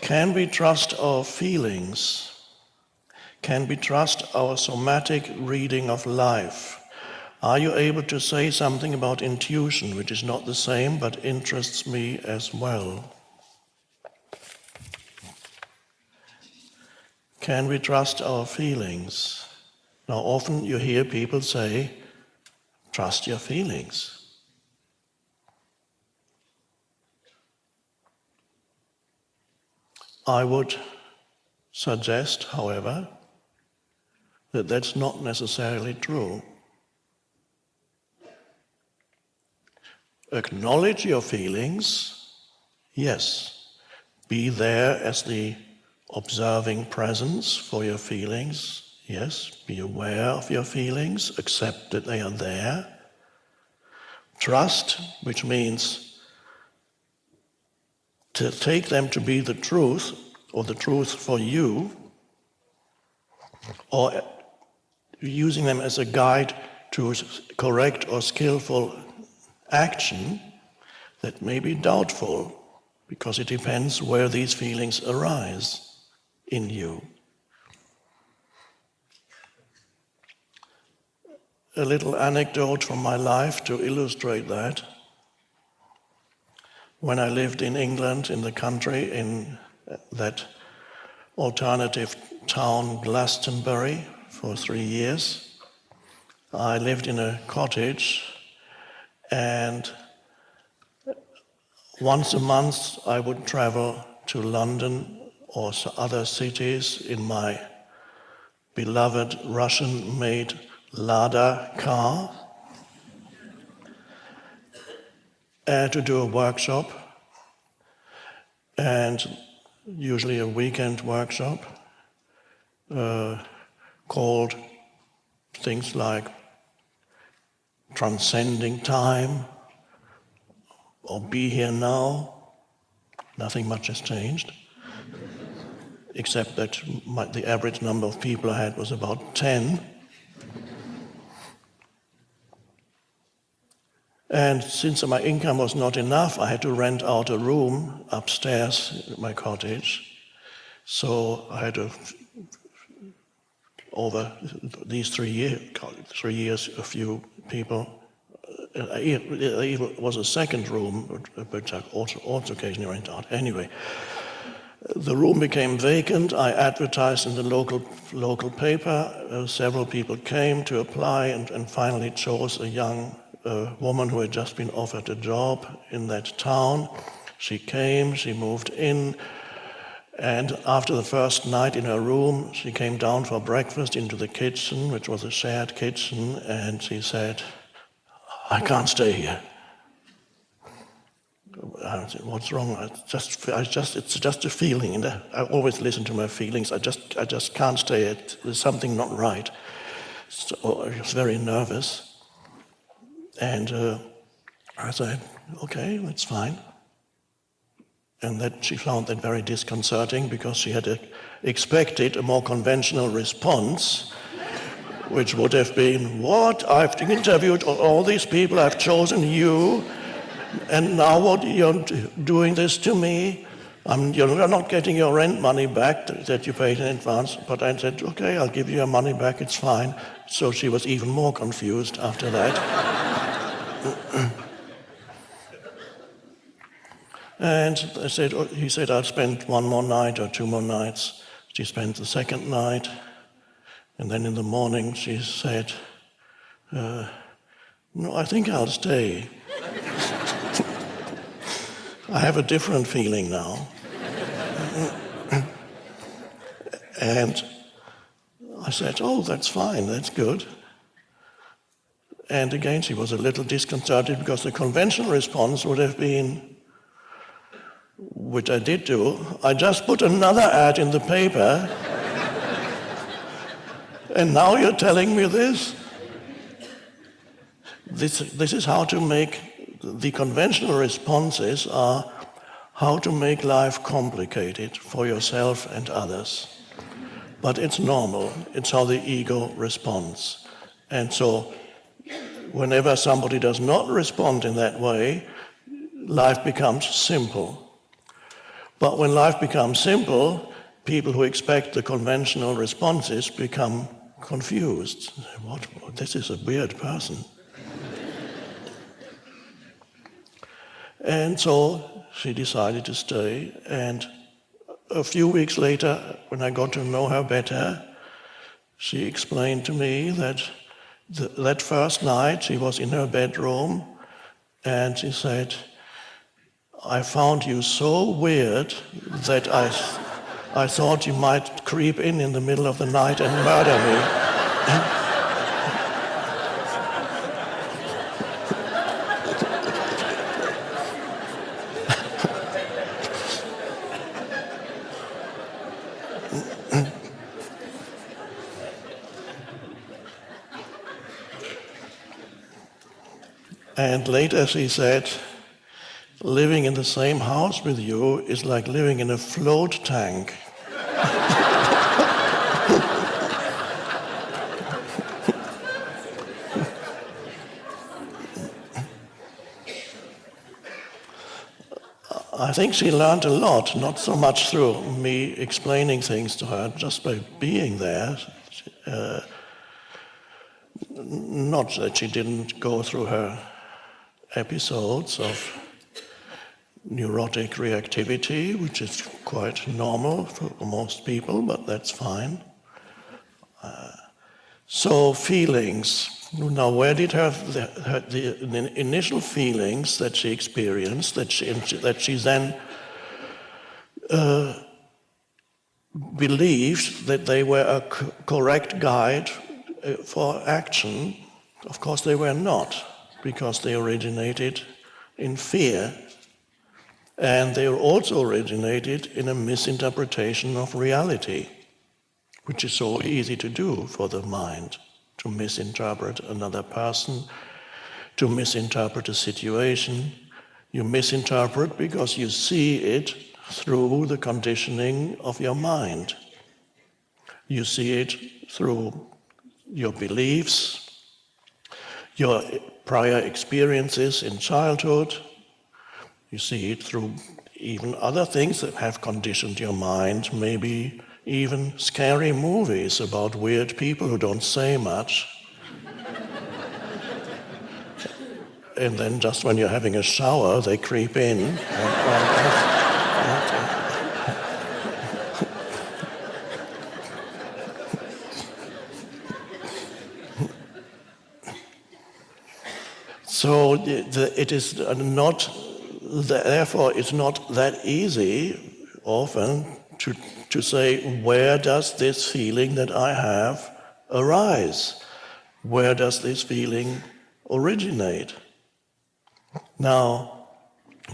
Can we trust our feelings? Can we trust our somatic reading of life? Are you able to say something about intuition, which is not the same but interests me as well? Can we trust our feelings? Now, often you hear people say, trust your feelings. I would suggest, however, that that's not necessarily true. Acknowledge your feelings, yes. Be there as the observing presence for your feelings, yes. Be aware of your feelings, accept that they are there. Trust, which means to take them to be the truth, or the truth for you, or using them as a guide to correct or skillful action, that may be doubtful, because it depends where these feelings arise in you. A little anecdote from my life to illustrate that. When I lived in England, in the country, in that alternative town Glastonbury for 3 years, I lived in a cottage, and once a month I would travel to London or other cities in my beloved Russian-made Lada car to do a workshop, and usually a weekend workshop called things like transcending time or be here now. Nothing much has changed, except that the average number of people I had was about 10. And since my income was not enough, I had to rent out a room upstairs in my cottage. So I had to, over these 3 years, a few people. It was a second room, which I also occasionally rent out. Anyway, the room became vacant. I advertised in the local paper. Several people came to apply, and finally chose a young woman who had just been offered a job in that town. She came, she moved in, and after the first night in her room, she came down for breakfast into the kitchen, which was a shared kitchen, and she said, "I can't stay here." I said, "What's wrong?" It's just a feeling. And I always listen to my feelings. I just can't stay. There's something not right. So I was very nervous. And I said, "Okay, that's fine." And that she found that very disconcerting, because she had expected a more conventional response, which would have been, "What? I've interviewed all these people, I've chosen you, and now what, you're doing this to me? You're not getting your rent money back that you paid in advance." But I said, "Okay, I'll give you your money back, it's fine." So she was even more confused after that. And he said, "I'll spend one more night or 2 more nights." She spent the second night, and then in the morning she said, "No, I think I'll stay. I have a different feeling now." And I said, "Oh, that's fine, that's good." And again, she was a little disconcerted, because the conventional response would have been, which I did do, "I just put another ad in the paper, and now you're telling me this?" This is how to make, the conventional responses are how to make life complicated for yourself and others. But it's normal, it's how the ego responds. And so whenever somebody does not respond in that way, life becomes simple. But when life becomes simple, people who expect the conventional responses become confused. What? This is a weird person. And so she decided to stay, and a few weeks later, when I got to know her better, she explained to me that that first night she was in her bedroom, and she said, "I found you so weird that I thought you might creep in the middle of the night and murder me." And later she said, "Living in the same house with you is like living in a float tank." I think she learned a lot, not so much through me explaining things to her, just by being there. Not that she didn't go through her episodes of neurotic reactivity, which is quite normal for most people, but that's fine. So feelings. Now, where did the initial feelings that she experienced, that she then believed that they were a correct guide for action? Of course, they were not, because they originated in fear, and they also originated in a misinterpretation of reality, which is so easy to do for the mind, to misinterpret another person, to misinterpret a situation. You misinterpret because you see it through the conditioning of your mind. You see it through your beliefs, your prior experiences in childhood. You see it through even other things that have conditioned your mind, maybe even scary movies about weird people who don't say much. And then just when you're having a shower, they creep in. So it is not, therefore it's not that easy often to say, where does this feeling that I have arise? Where does this feeling originate? Now,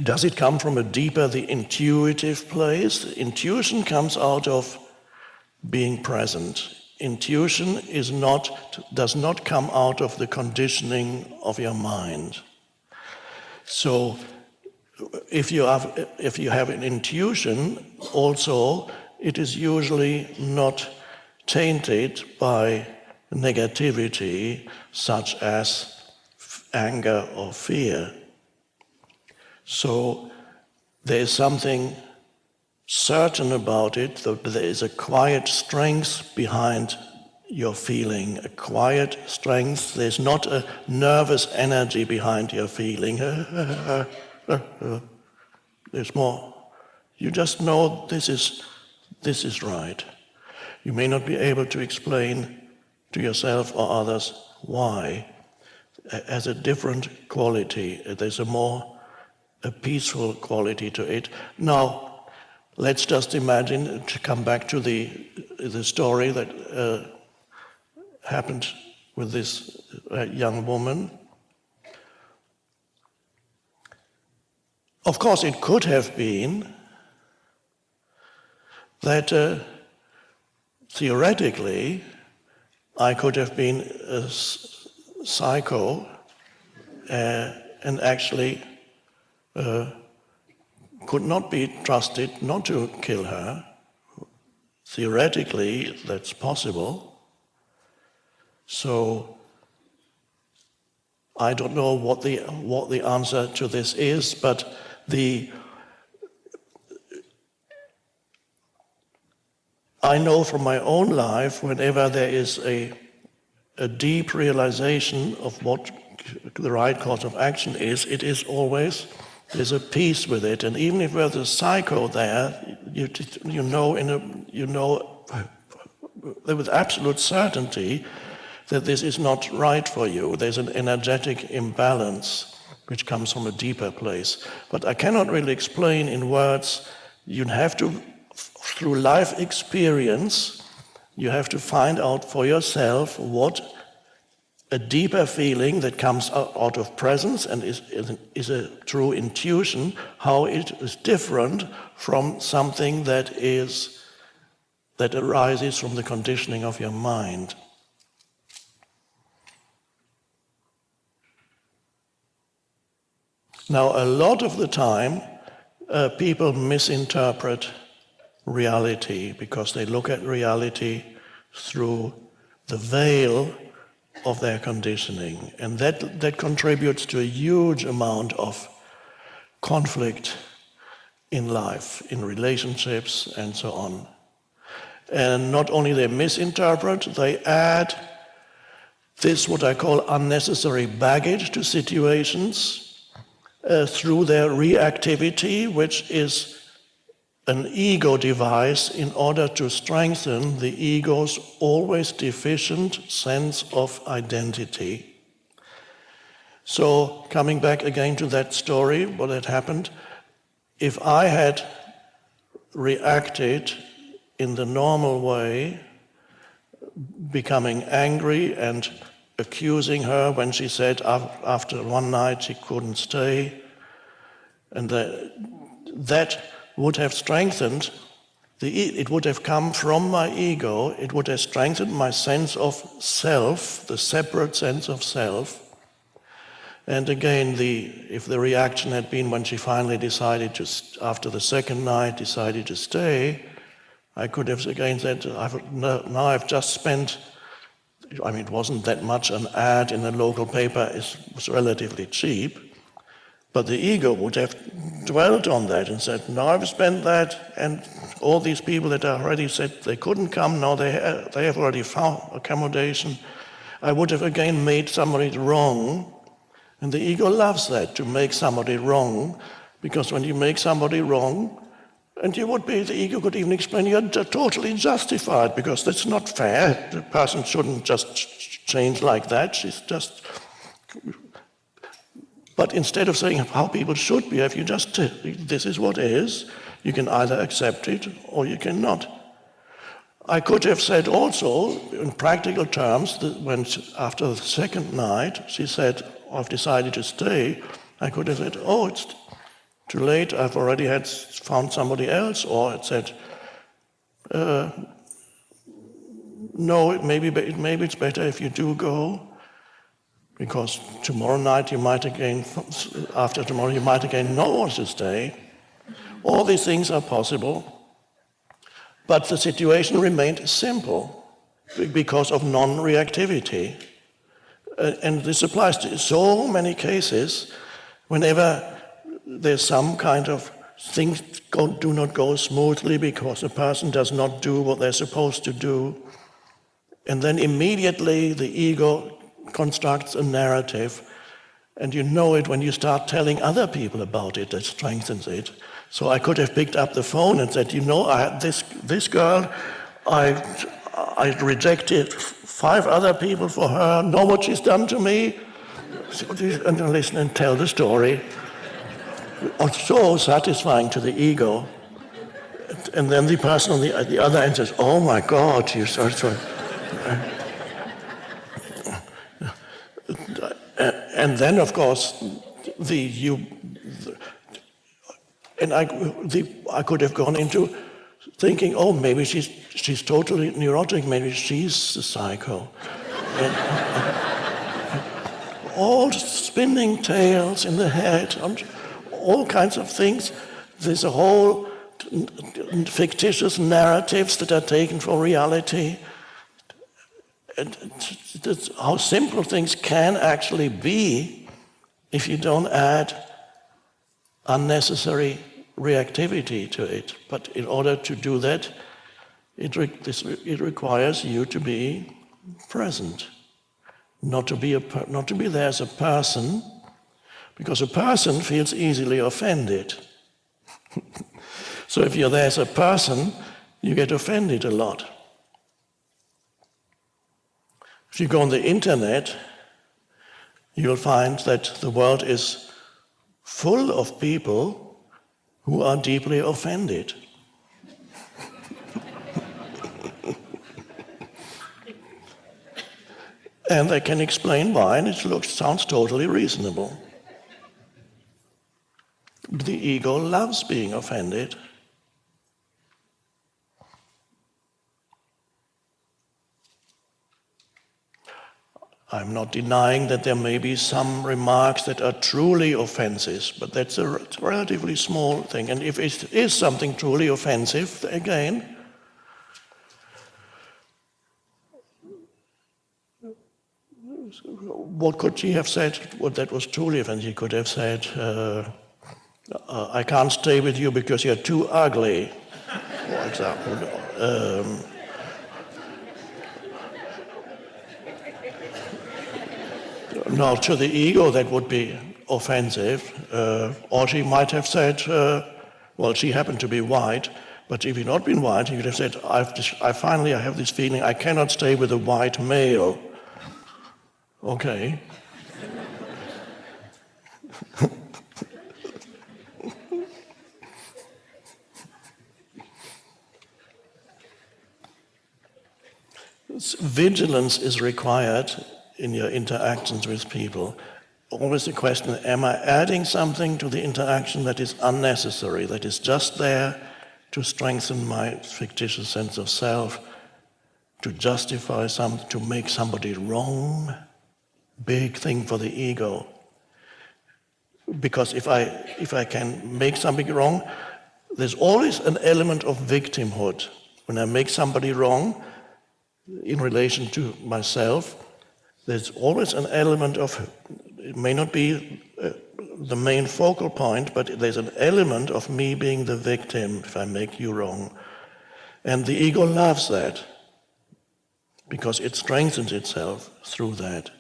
does it come from a deeper, the intuitive place? Intuition comes out of being present. Intuition does not come out of the conditioning of your mind. So, if you have an intuition, also, it is usually not tainted by negativity, such as anger or fear. So there is something certain about it, that there is a quiet strength behind your feeling, a quiet strength. There's not a nervous energy behind your feeling. There's more. You just know this is right. You may not be able to explain to yourself or others why. It has a different quality. There's a peaceful quality to it. Now, let's just imagine, to come back to the story that happened with this young woman. Of course, it could have been that theoretically I could have been a psycho and actually could not be trusted not to kill her. Theoretically, that's possible. So I don't know what the answer to this is, but I know from my own life, whenever there is a deep realization of what the right course of action is, it is always, there's a peace with it. And even if there's a psycho there, you know with absolute certainty that this is not right for you. There's an energetic imbalance which comes from a deeper place. But I cannot really explain in words. You have to, through life experience, you have to find out for yourself what a deeper feeling that comes out of presence and is a true intuition, how it is different from something that arises from the conditioning of your mind. Now, a lot of the time, people misinterpret reality because they look at reality through the veil of their conditioning. And that contributes to a huge amount of conflict in life, in relationships, and so on. And not only they misinterpret, they add this, what I call unnecessary baggage to situations, through their reactivity, which is an ego device in order to strengthen the ego's always deficient sense of identity. So, coming back again to that story, what had happened, if I had reacted in the normal way, becoming angry and accusing her when she said after one night she couldn't stay, and that would have strengthened, it would have come from my ego, it would have strengthened my sense of self, the separate sense of self. And again, if the reaction had been when she finally decided after the second night, decided to stay, I could have again said, now I've just spent, it wasn't that much, an ad in a local paper was relatively cheap, but the ego would have dwelt on that and said, now I've spent that, and all these people that already said they couldn't come, now they have already found accommodation. I would have again made somebody wrong, and the ego loves that, to make somebody wrong, because when you make somebody wrong, and the ego could even explain you're totally justified, because that's not fair. The person shouldn't just change like that. But instead of saying how people should behave, you just this is what is. You can either accept it or you cannot. I could have said also, in practical terms, that when after the second night she said, I've decided to stay, I could have said, oh, it's too late, I've already found somebody else, or it said, no, maybe it's better if you do go, because tomorrow night after tomorrow you might again not want to stay. All these things are possible, but the situation remained simple because of non-reactivity. And this applies to so many cases. Whenever there's some kind of things do not go smoothly because a person does not do what they're supposed to do, and then immediately the ego constructs a narrative, and you know it when you start telling other people about it, that strengthens it. So I could have picked up the phone and said, this girl, I rejected 5 other people for her, know what she's done to me? And then listen and tell the story. It's so satisfying to the ego. And then the person on the other end says, oh my God, you so. And then, of course, I could have gone into thinking, oh, maybe she's totally neurotic, maybe she's a psycho. All spinning tales in the head, all kinds of things. There's a whole fictitious narratives that are taken for reality. And how simple things can actually be if you don't add unnecessary reactivity to it. But in order to do that, It requires you to be present, not to be there as a person, because a person feels easily offended. So if you're there as a person, you get offended a lot. If you go on the internet, you'll find that the world is full of people who are deeply offended. And they can explain why, and it sounds totally reasonable. The ego loves being offended. I'm not denying that there may be some remarks that are truly offensive, but that's a relatively small thing. And if it is something truly offensive, again, what could she have said? What that was truly offensive? She could have said, I can't stay with you because you're too ugly, for example. No, to the ego that would be offensive. Or she might have said, well, she happened to be white, but if you'd not been white, she could have said, I finally have this feeling I cannot stay with a white male. Okay. Vigilance is required in your interactions with people. Always the question, am I adding something to the interaction that is unnecessary, that is just there to strengthen my fictitious sense of self, to justify to make somebody wrong? Big thing for the ego. Because if I can make something wrong, there's always an element of victimhood. When I make somebody wrong in relation to myself, there's always an element of, it may not be the main focal point, but there's an element of me being the victim if I make you wrong. And the ego loves that, because it strengthens itself through that.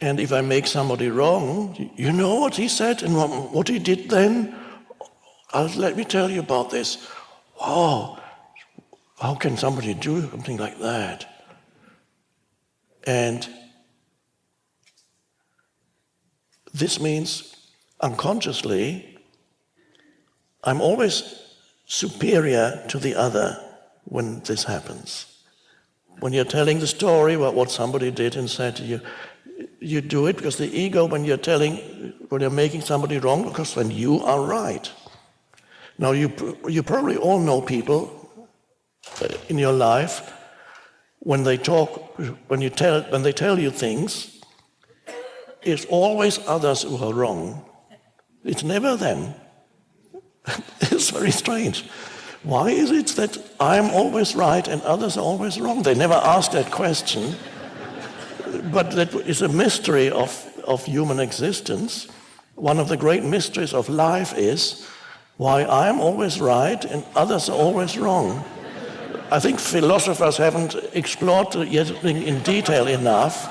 And if I make somebody wrong, you know what he said and what he did then? Let me tell you about this. Wow, how can somebody do something like that? And this means unconsciously, I'm always superior to the other when this happens. When you're telling the story about what somebody did and said to you, you do it because the ego, when you're making somebody wrong, because then you are right. Now you probably all know people in your life when they talk, when they tell you things, it's always others who are wrong. It's never them. It's very strange. Why is it that I'm always right and others are always wrong? They never ask that question. But that is a mystery of human existence. One of the great mysteries of life is why I'm always right and others are always wrong. I think philosophers haven't explored yet in detail enough,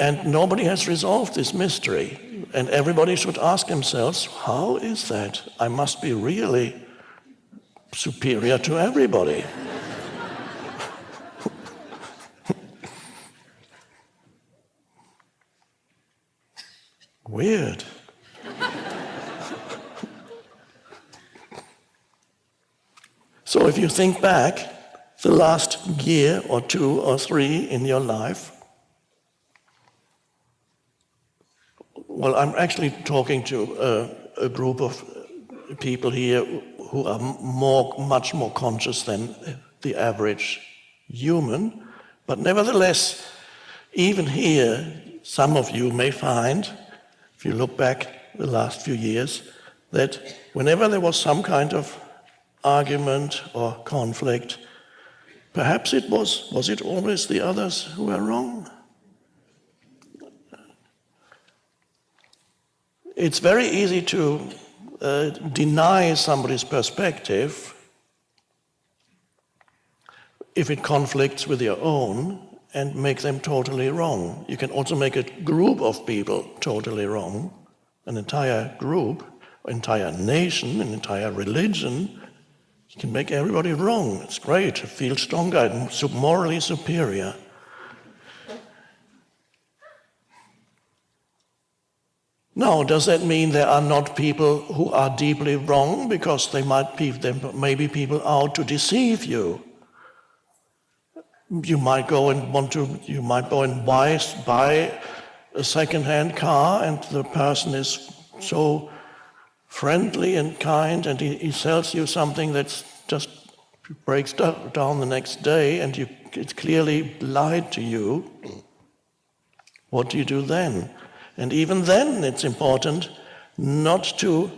and nobody has resolved this mystery. And everybody should ask themselves, how is that? I must be really superior to everybody. Weird. So if you think back the last year or 2 or 3 in your life, well, I'm actually talking to a group of people here who are much more conscious than the average human, but nevertheless, even here, some of you may find, if you look back the last few years, that whenever there was some kind of argument or conflict, perhaps was it always the others who were wrong? It's very easy to deny somebody's perspective if it conflicts with your own and make them totally wrong. You can also make a group of people totally wrong, an entire group, entire nation, an entire religion. You can make everybody wrong. It's great. Feel stronger and morally superior. Now, does that mean there are not people who are deeply wrong because there may be people out to deceive you? You might go and buy a second-hand car, and the person is so friendly and kind, and he sells you something that's just breaks down the next day, and it's clearly lied to you. What do you do then? And even then, it's important not to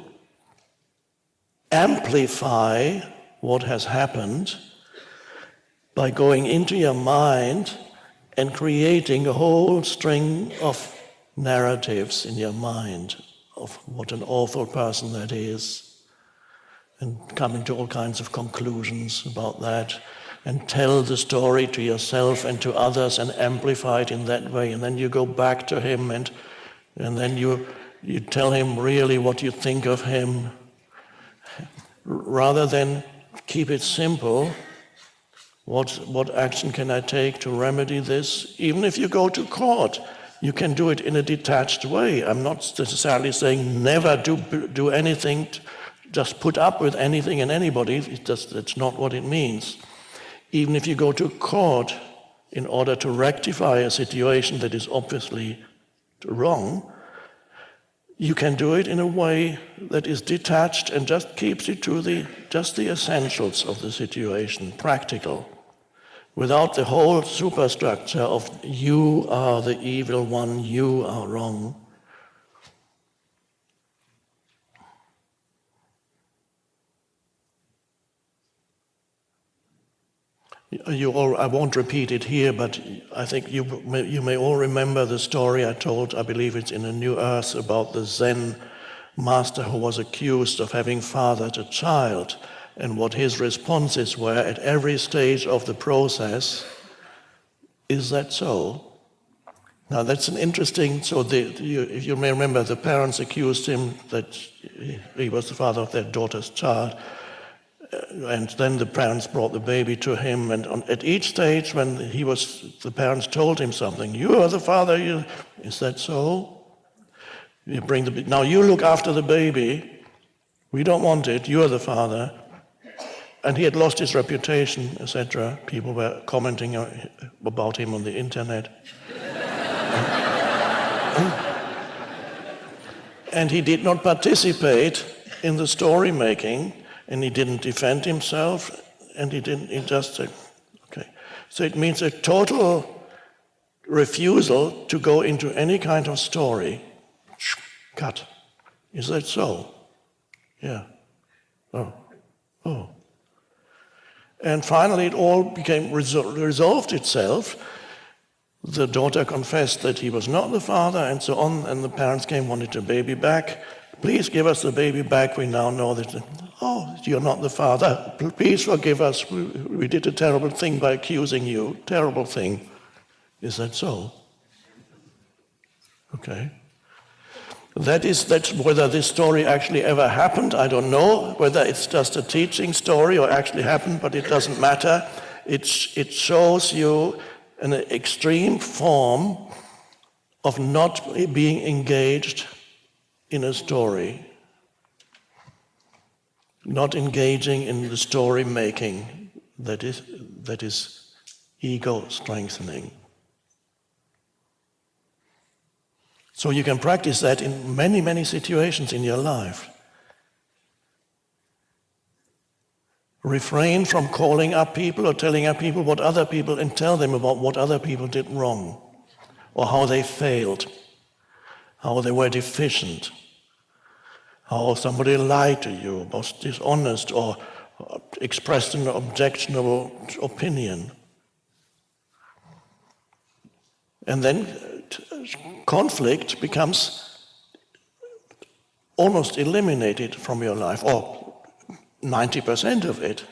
amplify what has happened by going into your mind and creating a whole string of narratives in your mind of what an awful person that is, and coming to all kinds of conclusions about that, and tell the story to yourself and to others and amplify it in that way. And then you go back to him and then you tell him really what you think of him. Rather than keep it simple, what action can I take to remedy this? Even if you go to court, you can do it in a detached way. I'm not necessarily saying never do anything, just put up with anything and anybody. That's not what it means. Even if you go to court in order to rectify a situation that is obviously wrong, you can do it in a way that is detached and just keeps it to just the essentials of the situation, practical, without the whole superstructure of you are the evil one, you are wrong. I won't repeat it here, but I think you may all remember the story I told, I believe it's in A New Earth, about the Zen master who was accused of having fathered a child, and what his responses were at every stage of the process. Is that so? Now that's an interesting, if you may remember, the parents accused him that he was the father of their daughter's child. And then the parents brought the baby to him, and at each stage when the parents told him something, you are the father, is that so? You bring now you look after the baby, we don't want it, you are the father. And he had lost his reputation, etc. People were commenting about him on the internet. And he did not participate in the story making, and he didn't defend himself, and he just said, okay. So it means a total refusal to go into any kind of story. Cut. Is that so? Yeah. Oh. And finally it all became resolved itself. The daughter confessed that he was not the father, and so on, and the parents wanted the baby back. Please give us the baby back, we now know that, you're not the father, please forgive us, we did a terrible thing by accusing you, terrible thing. Is that so? Okay. That's whether this story actually ever happened, I don't know, whether it's just a teaching story or actually happened, but it doesn't matter. It shows you an extreme form of not being engaged in a story, not engaging in the story making that is ego strengthening. So you can practice that in many, many situations in your life. Refrain from calling up people or telling up people what other people, and tell them about what other people did wrong, or how they failed, how they were deficient, how somebody lied to you, was dishonest, or expressed an objectionable opinion. And then conflict becomes almost eliminate it from your life, or 90% of it.